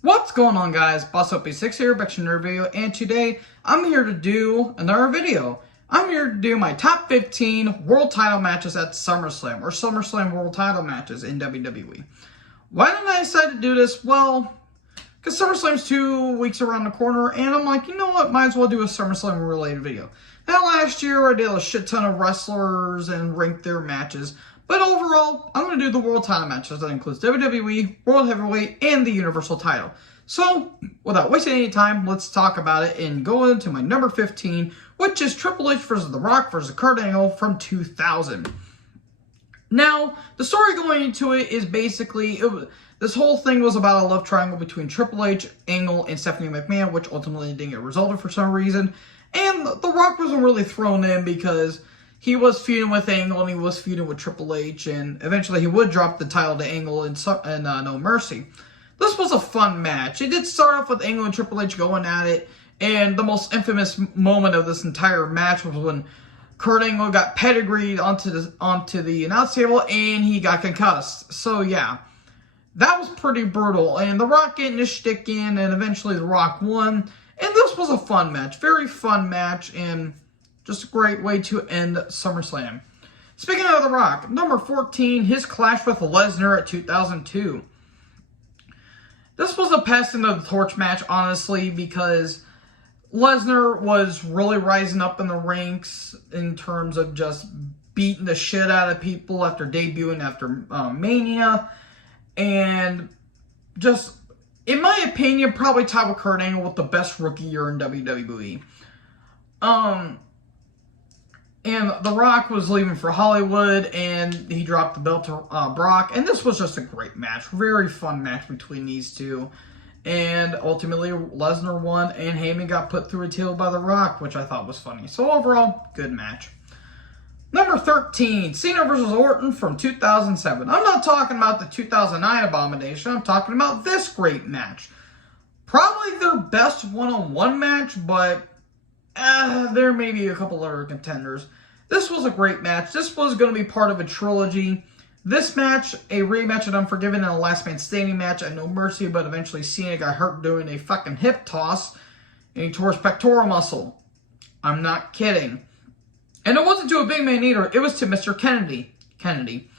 What's going on, guys? BossOP6 here, back to another video, and today I'm here to do another video. I'm here to do my top 15 world title matches at Summerslam, or Summerslam world title matches in WWE. Why did I decide to do this? Well, because SummerSlam's 2 weeks around the corner, and I'm like, you know what, might as well do a SummerSlam related video. Now, last year I did a shit ton of wrestlers and ranked their matches. But overall, I'm going to do the world title matches. That includes WWE, World Heavyweight, and the Universal title. So, without wasting any time, let's talk about it and go into my number 15, which is Triple H versus The Rock versus Kurt Angle from 2000. Now, the story going into it is basically, this whole thing was about a love triangle between Triple H, Angle, and Stephanie McMahon, which ultimately didn't get resolved for some reason. And The Rock wasn't really thrown in because he was feuding with Angle and he was feuding with Triple H, and eventually he would drop the title to Angle in No Mercy. This was a fun match. It did start off with Angle and Triple H going at it, and the most infamous moment of this entire match was when Kurt Angle got pedigreed onto the announce table and he got concussed. So yeah, that was pretty brutal. And The Rock getting his shtick in, and eventually The Rock won. And this was a fun match, very fun match, and just a great way to end SummerSlam. Speaking of The Rock, number 14, his clash with Lesnar at 2002. This was a passing of the torch match, honestly, because Lesnar was really rising up in the ranks in terms of just beating the shit out of people after debuting after Mania. And just, in my opinion, probably tied with Kurt Angle with the best rookie year in WWE. And The Rock was leaving for Hollywood, and he dropped the belt to Brock. And this was just a great match. Very fun match between these two. And ultimately, Lesnar won, and Heyman got put through a table by The Rock, which I thought was funny. So overall, good match. Number 13, Cena versus Orton from 2007. I'm not talking about the 2009 Abomination. I'm talking about this great match. Probably their best one-on-one match, but there may be a couple other contenders. This was a great match. This was going to be part of a trilogy. This match, a rematch at Unforgiven, and a Last Man Standing match at No Mercy, but eventually Cena got hurt doing a fucking hip toss, and he tore his pectoral muscle. I'm not kidding. And it wasn't to a big man either. It was to Mr. Kennedy.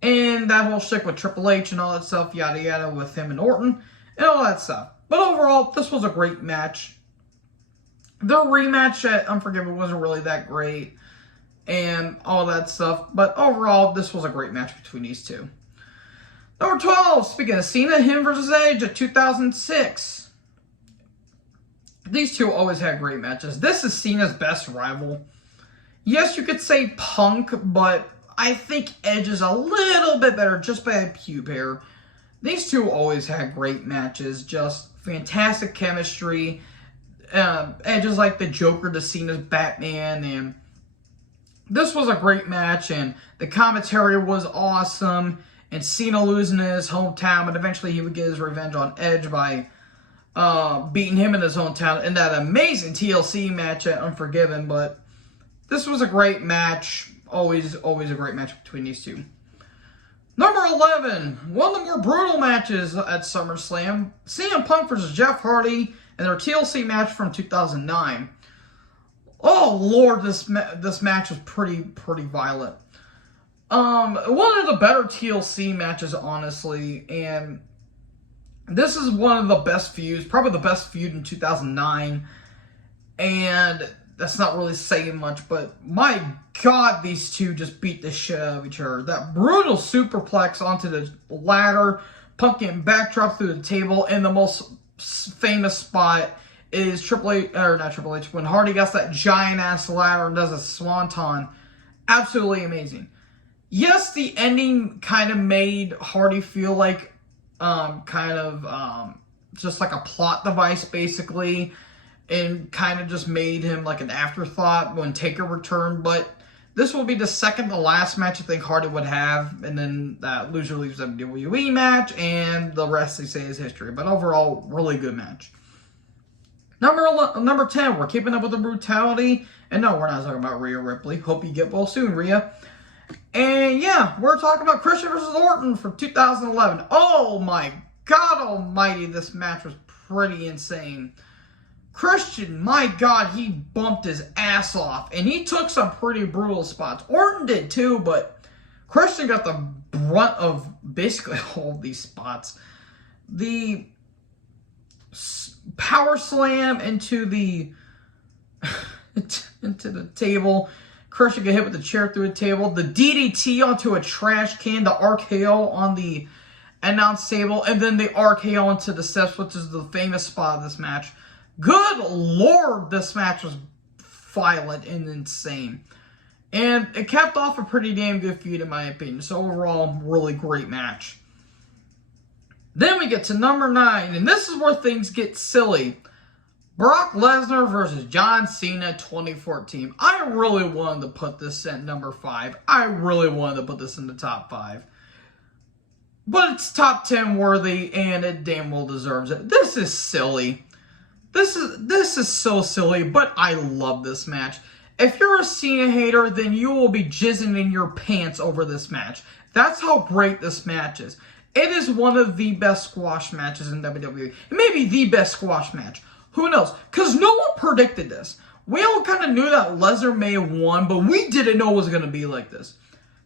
And that whole shtick with Triple H and all that stuff, yada yada, with him and Orton, and all that stuff. But overall, this was a great match. Their rematch at Unforgiven wasn't really that great, and all that stuff. But overall, this was a great match between these two. Number 12, speaking of Cena, him versus Edge at 2006. These two always had great matches. This is Cena's best rival. Yes, you could say Punk, but I think Edge is a little bit better just by a pube hair. These two always had great matches, just fantastic chemistry. Edge is like the Joker to Cena's Batman, and this was a great match, and the commentary was awesome, and Cena losing in his hometown, but eventually he would get his revenge on Edge by beating him in his hometown in that amazing TLC match at Unforgiven. But this was a great match, always a great match between these two. Number 11, one of the more brutal matches at SummerSlam, CM Punk versus Jeff Hardy and their TLC match from 2009. Oh Lord, this match was pretty violent. One of the better TLC matches, honestly, and this is one of the best feuds, probably the best feud in 2009. And that's not really saying much, but my God, these two just beat the shit out of each other. That brutal superplex onto the ladder, Punk getting backdrop through the table, and the most famous spot is when Hardy gets that giant ass ladder and does a swanton. Absolutely amazing. Yes, the ending kind of made Hardy feel like just like a plot device, basically, and kind of just made him like an afterthought when Taker returned. But this will be the second to last match I think Hardy would have, and then that loser leaves WWE match, and the rest they say is history. But overall, really good match. Number 10, we're keeping up with the brutality, and no, we're not talking about Rhea Ripley. Hope you get well soon, Rhea. And yeah, we're talking about Christian versus Orton from 2011. Oh my God almighty, this match was pretty insane. Christian, my God, he bumped his ass off, and he took some pretty brutal spots. Orton did too, but Christian got the brunt of basically all of these spots. The power slam into the table. Christian got hit with the chair through a table. The DDT onto a trash can. The RKO on the announce table. And then the RKO into the steps, which is the famous spot of this match. Good Lord, this match was violent and insane. And it capped off a pretty damn good feud in my opinion. So overall, really great match. Then we get to number 9. And this is where things get silly. Brock Lesnar versus John Cena 2014. I really wanted to put this at number 5. I really wanted to put this in the top 5. But it's top 10 worthy, and it damn well deserves it. This is silly. This is so silly, but I love this match. If you're a Cena hater, then you will be jizzing in your pants over this match. That's how great this match is. It is one of the best squash matches in WWE. It may be the best squash match. Who knows? Because no one predicted this. We all kind of knew that Lesnar may have won, but we didn't know it was going to be like this.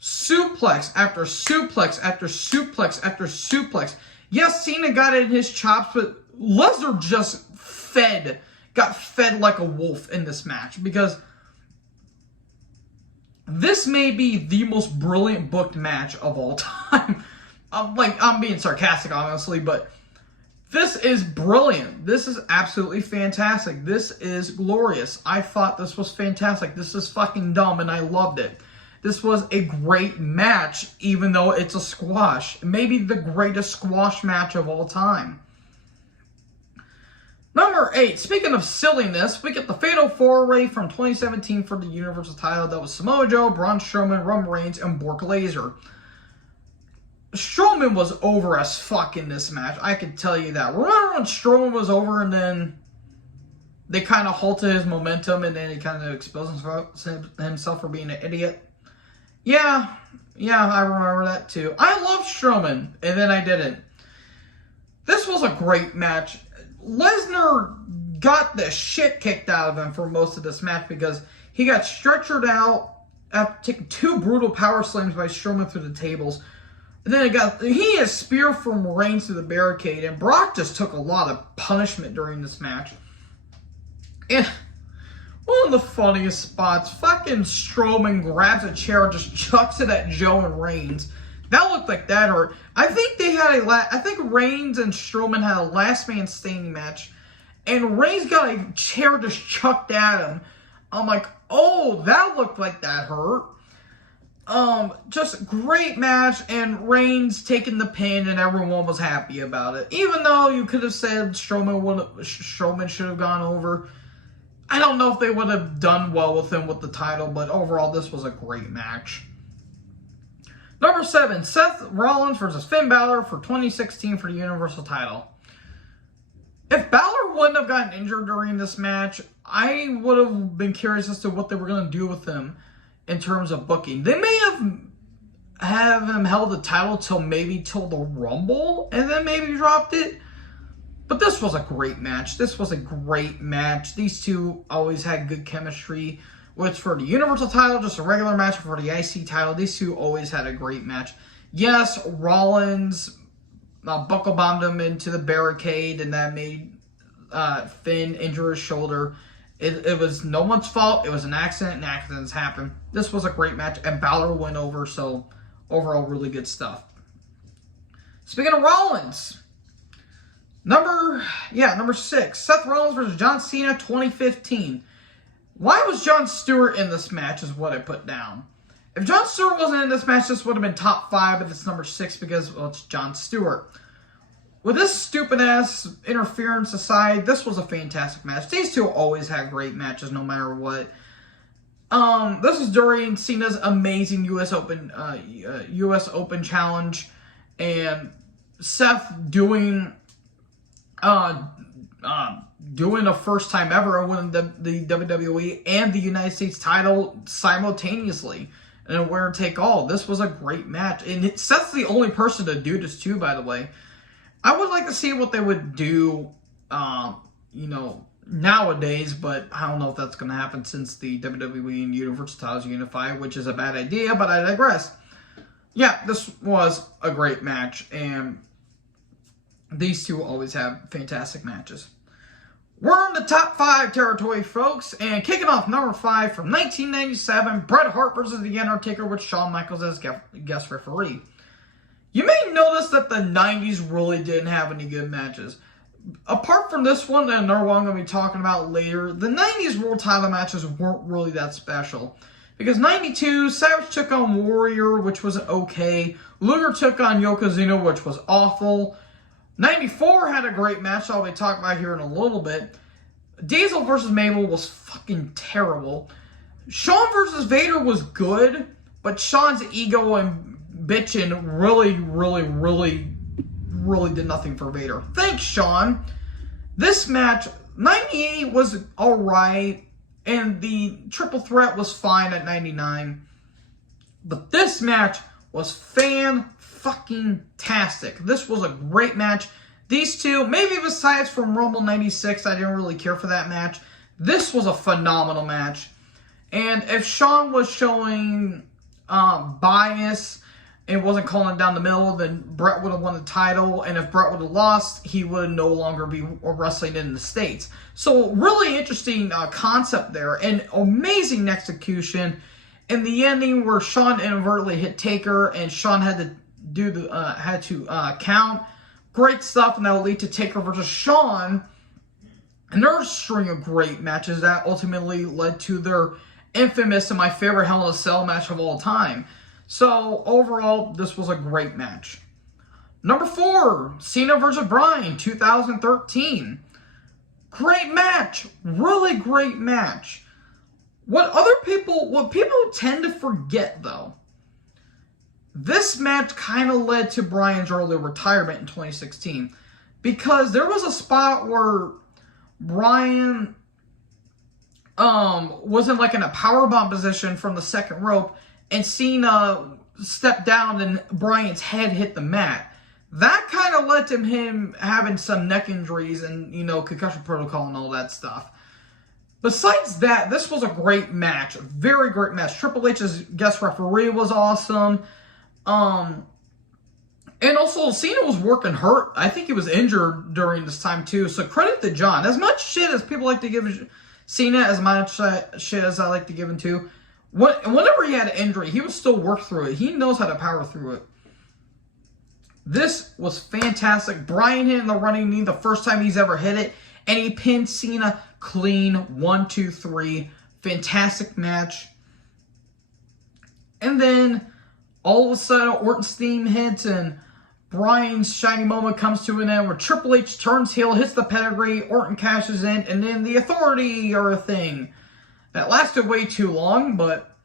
Suplex after suplex after suplex after suplex. Yes, Cena got it in his chops, but Lesnar just got fed like a wolf in this match, because this may be the most brilliant booked match of all time. I'm being sarcastic, honestly, but this is brilliant. This is absolutely fantastic. This is glorious. I thought this was fantastic. This is fucking dumb, and I loved it. This was a great match, even though it's a squash. Maybe the greatest squash match of all time. Number 8, speaking of silliness, we get the Fatal 4-Way from 2017 for the Universal title. That was Samoa Joe, Braun Strowman, Roman Reigns, and Brock Lesnar. Strowman was over as fuck in this match. I can tell you that. Remember when Strowman was over and then they kind of halted his momentum and then he kind of exposed himself for being an idiot? Yeah, I remember that too. I loved Strowman, and then I didn't. This was a great match. Lesnar got the shit kicked out of him for most of this match because he got stretchered out after taking 2 brutal power slams by Strowman through the tables. And then he had a spear from Reigns through the barricade, and Brock just took a lot of punishment during this match. And one of the funniest spots, fucking Strowman grabs a chair and just chucks it at Joe and Reigns. That looked like that hurt. I think Reigns and Strowman had a last man standing match, and Reigns got a chair just chucked at him. I'm like, oh, that looked like that hurt. Just great match, and Reigns taking the pin, and everyone was happy about it. Even though you could have said Strowman should have gone over. I don't know if they would have done well with him with the title, but overall, this was a great match. Number 7, Seth Rollins versus Finn Balor for 2016 for the Universal title. If Balor wouldn't have gotten injured during this match, I would have been curious as to what they were going to do with him in terms of booking. They may have him held the title till the Rumble, and then maybe dropped it. But this was a great match. These two always had good chemistry. Whether it's for the Universal title, just a regular match, for the IC title, these two always had a great match. Yes, Rollins buckle bombed him into the barricade, and that made Finn injure his shoulder. It was no one's fault. It was an accident, and accidents happen. This was a great match, and Balor went over, so overall, really good stuff. Speaking of Rollins, number 6, Seth Rollins versus John Cena 2015. Why was Jon Stewart in this match is what I put down. If Jon Stewart wasn't in this match, this would have been top 5, but it's number 6 because, well, it's Jon Stewart. With this stupid-ass interference aside, this was a fantastic match. These two always had great matches no matter what. This was during Cena's amazing U.S. Open challenge, and Seth doing a first time ever winning the WWE and the United States title simultaneously in a winner take all. This was a great match, and Seth's the only person to do this too, by the way. I would like to see what they would do, nowadays, but I don't know if that's going to happen since the WWE and Universal titles unify, which is a bad idea, but I digress. Yeah, this was a great match, and these two always have fantastic matches. We're in the top 5 territory, folks, and kicking off number 5 from 1997, Bret Hart versus The Undertaker with Shawn Michaels as guest referee. You may notice that the 90s really didn't have any good matches. Apart from this one and another one I'm going to be talking about later, the 90s World Title matches weren't really that special. Because 92, Savage took on Warrior, which was okay. Luger took on Yokozuna, which was awful. 94 had a great match I'll be talking about here in a little bit. Diesel versus Mabel was fucking terrible. Shawn versus Vader was good, but Shawn's ego and bitching really did nothing for Vader. Thanks, Shawn. This match, 98 was alright, and the triple threat was fine at 99. But this match was fan-fucking-tastic. This was a great match. These two, maybe besides from Rumble 96, I didn't really care for that match. This was a phenomenal match. And if Shawn was showing bias and wasn't calling it down the middle, then Brett would have won the title. And if Brett would have lost, he would no longer be wrestling in the States. So really interesting concept there, and amazing execution. In the ending, where Shawn inadvertently hit Taker, and Shawn had to do the count. Great stuff, and that will lead to Taker versus Shawn. And there's a string of great matches that ultimately led to their infamous and my favorite Hell in a Cell match of all time. So, overall, this was a great match. Number 4, Cena versus Bryan, 2013. Great match. Really great match. What people tend to forget, though, this match kind of led to Bryan's early retirement in 2016. Because there was a spot where Bryan was in a powerbomb position from the second rope, and Cena stepped down and Bryan's head hit the mat. That kind of led to him having some neck injuries and, concussion protocol and all that stuff. Besides that, this was a great match. A very great match. Triple H's guest referee was awesome. And also, Cena was working hurt. I think he was injured during this time, too. So credit to John. As much shit as people like to give Cena, as much shit as I like to give him, too, whenever he had an injury, he would still work through it. He knows how to power through it. This was fantastic. Bryan hitting the running knee the first time he's ever hit it, and he pinned Cena clean. 1, 2, 3. Fantastic match. And then, all of a sudden, Orton's theme hits, and Bryan's shining moment comes to an end where Triple H turns heel, hits the pedigree, Orton cashes in, and then the Authority are a thing. That lasted way too long, but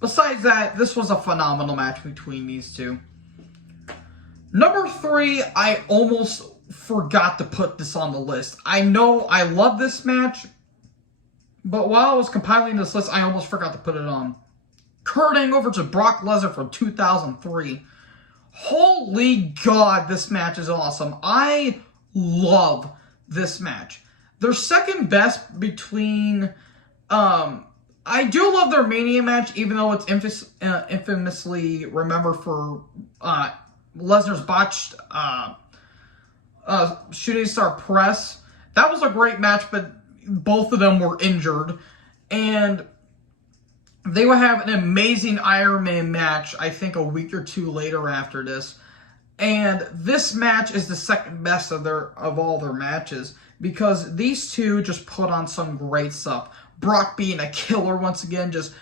besides that, this was a phenomenal match between these two. Number 3, I almost forgot to put this on the list. I know I love this match, but while I was compiling this list, I almost forgot to put it on. Kurt Angle versus Brock Lesnar from 2003. Holy God, this match is awesome. I love this match. They're second best between... I do love their Mania match, even though it's infamously remembered for Lesnar's botched shooting star press. That was a great match, but both of them were injured. And they would have an amazing Iron Man match, I think, a week or two later after this. And this match is the second best of all their matches, because these two just put on some great stuff. Brock being a killer once again, just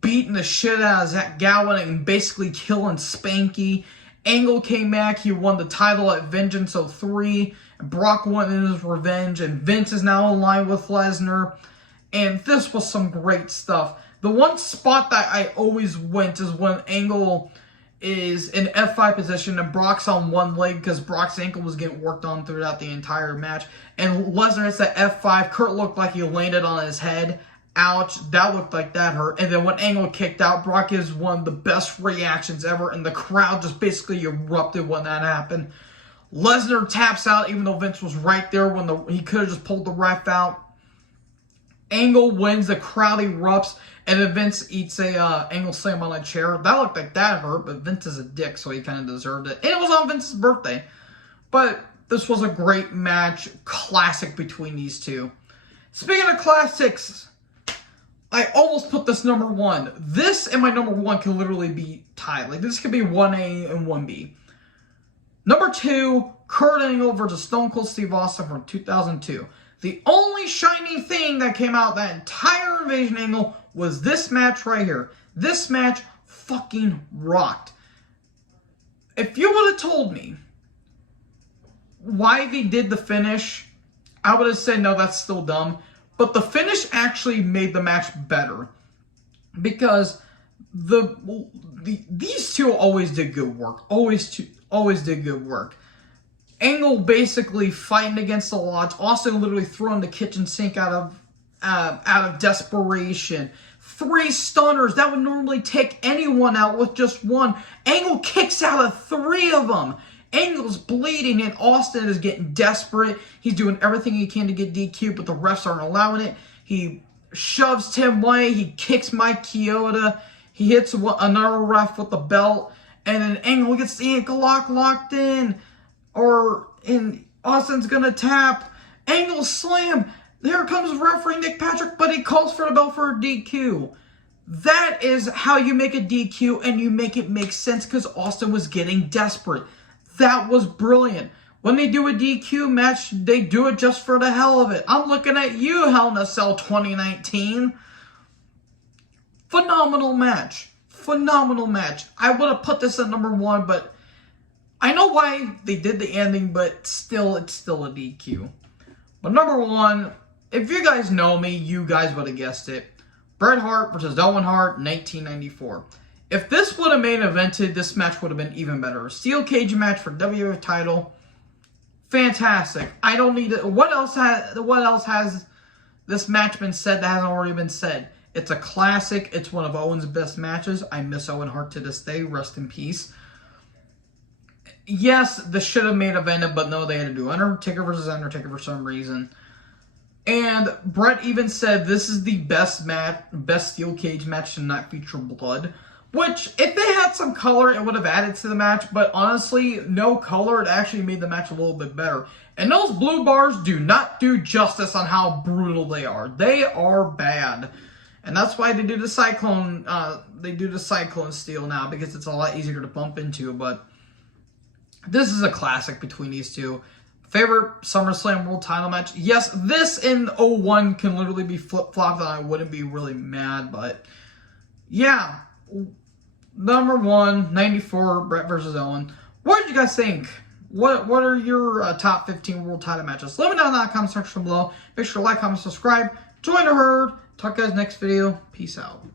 beating the shit out of Zach Gowen and basically killing Spanky. Angle came back, he won the title at Vengeance 03. Brock won in his revenge, and Vince is now in line with Lesnar. And this was some great stuff. The one spot that I always went is when Angle is in F5 position and Brock's on one leg because Brock's ankle was getting worked on throughout the entire match. And Lesnar hits that F5. Kurt looked like he landed on his head. Ouch. That looked like that hurt. And then when Angle kicked out, Brock gives one of the best reactions ever. And the crowd just basically erupted when that happened. Lesnar taps out even though Vince was right there when he could have just pulled the ref out. Angle wins, the crowd erupts, and then Vince eats a angle slam on a chair. That looked like that hurt, but Vince is a dick, so he kind of deserved it. And it was on Vince's birthday. But this was a great match, classic between these two. Speaking of classics, I almost put this number 1. This and my number 1 can literally be tied. Like, this could be 1A and 1B. Number 2, Kurt Angle versus Stone Cold Steve Austin from 2002. The only shiny thing that came out that entire Invasion Angle was this match right here. This match fucking rocked. If you would have told me why they did the finish, I would have said, no, that's still dumb. But the finish actually made the match better. Because these two always did good work. Always did good work. Angle basically fighting against the odds. Austin literally throwing the kitchen sink out of desperation. 3 stunners. That would normally take anyone out with just 1. Angle kicks out of 3 of them. Angle's bleeding and Austin is getting desperate. He's doing everything he can to get DQ, but the refs aren't allowing it. He shoves Tim White. He kicks Mike Chioda. He hits another ref with the belt. And then Angle gets the ankle locked in. And Austin's going to tap. Angle slam. Here comes referee Nick Patrick, but he calls for the bell for a DQ. That is how you make a DQ, and you make it make sense because Austin was getting desperate. That was brilliant. When they do a DQ match, they do it just for the hell of it. I'm looking at you, Hell in a Cell 2019. Phenomenal match. Phenomenal match. I would have put this at number 1, but I know why they did the ending, but still, it's still a DQ. But number 1, if you guys know me, you guys would have guessed it. Bret Hart versus Darwin Hart, 1994. If this would have main evented, this match would have been even better. A steel cage match for WWF title. Fantastic. I don't need it. What else has this match been said that hasn't already been said? It's a classic. It's one of Owen's best matches. I miss Owen Hart to this day. Rest in peace. Yes, this should have main evented, but no, they had to do Undertaker versus Undertaker for some reason. And Brent even said this is the best steel cage match to not feature blood. Which, if they had some color, it would have added to the match. But honestly, no color, it actually made the match a little bit better. And those blue bars do not do justice on how brutal they are. They are bad. And that's why they do the Cyclone, steel now, because it's a lot easier to bump into. But this is a classic between these two. Favorite SummerSlam World Title match? Yes, this in 01 can literally be flip-flopped, and I wouldn't be really mad. But yeah. Number 1, 94, Bret versus Owen. What did you guys think? What are your top 15 world title matches? Let me know in the comment section below. Make sure to like, comment, subscribe. Join the herd. Talk to you guys next video. Peace out.